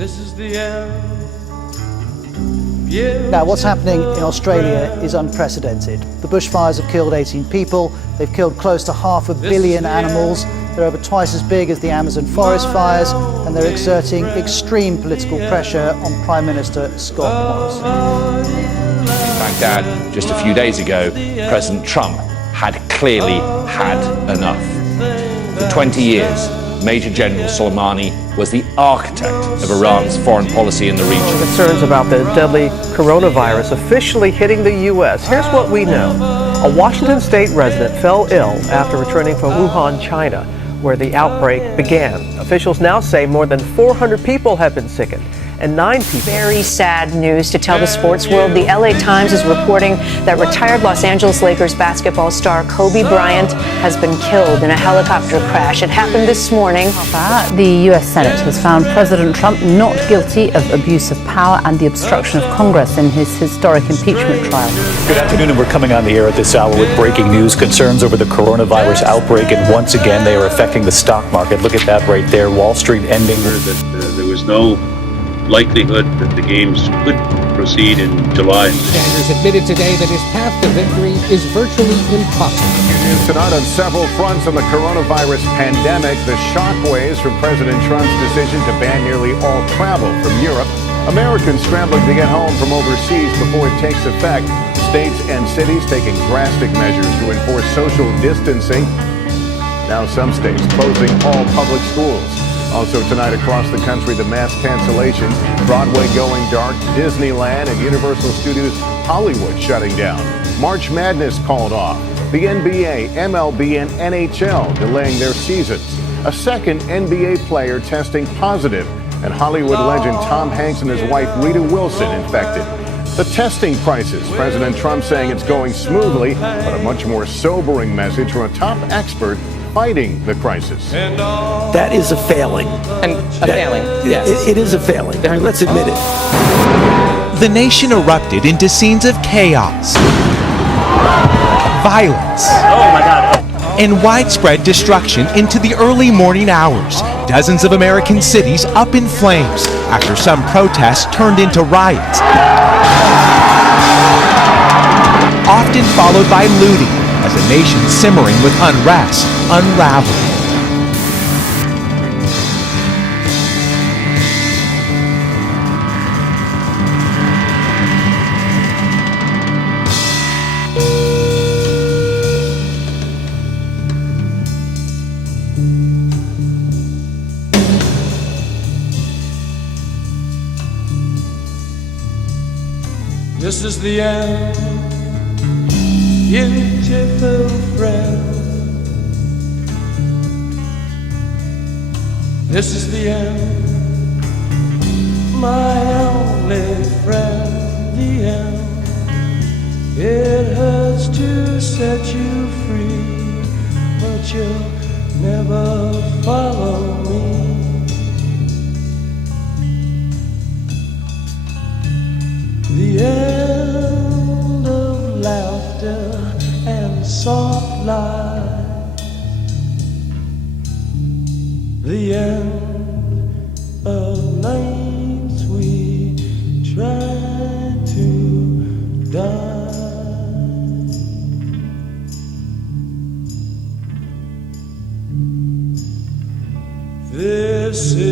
This is the end. Now, what's happening in Australia is unprecedented. The bushfires have killed 18 people, they've killed close to 500 million animals, they're over twice as big as the Amazon forest fires, and they're exerting extreme political pressure on Prime Minister Scott Morrison. In Baghdad, just a few days ago, President Trump had clearly had enough. For 20 years, Major General Soleimani was the architect of Iran's foreign policy in the region. Concerns about the deadly coronavirus officially hitting the U.S. Here's what we know. A Washington state resident fell ill after returning from Wuhan, China, where the outbreak began. Officials now say more than 400 people have been sickened and 9 people. Very sad news to tell the sports world. The LA Times is reporting that retired Los Angeles Lakers basketball star Kobe Bryant has been killed in a helicopter crash. It happened this morning. The U.S. Senate has found President Trump not guilty of abuse of power and the obstruction of Congress in his historic impeachment trial. Good afternoon, and we're coming on the air at this hour with breaking news. Concerns over the coronavirus outbreak, and once again they are affecting the stock market. Look at that right there. Wall Street ending. There was no likelihood that the games could proceed in July. Sanders admitted today that his path to victory is virtually impossible. News tonight on several fronts on the coronavirus pandemic. The shockwaves from President Trump's decision to ban nearly all travel from Europe. Americans scrambling to get home from overseas before it takes effect. States and cities taking drastic measures to enforce social distancing. Now some states closing all public schools. Also tonight across the country, the mass cancellations, Broadway going dark, Disneyland and Universal Studios Hollywood shutting down. March Madness called off. The NBA, MLB and NHL delaying their seasons. A second NBA player testing positive, and Hollywood legend Tom Hanks and his wife Rita Wilson infected. The testing crisis, President Trump saying it's going smoothly, but a much more sobering message from a top expert fighting the crisis. That is a failing. And a failing, yes. It is a failing. I mean, let's admit it. The nation erupted into scenes of chaos, violence, and widespread destruction into the early morning hours. Dozens of American cities up in flames after some protests turned into riots, often followed by looting, as a nation simmering with unrest unraveled. This is the end, beautiful friend. This is the end, my only friend. The end. It hurts to set you free, but you'll never follow me. The end of laughter and soft light. The end of nights we try to die. This is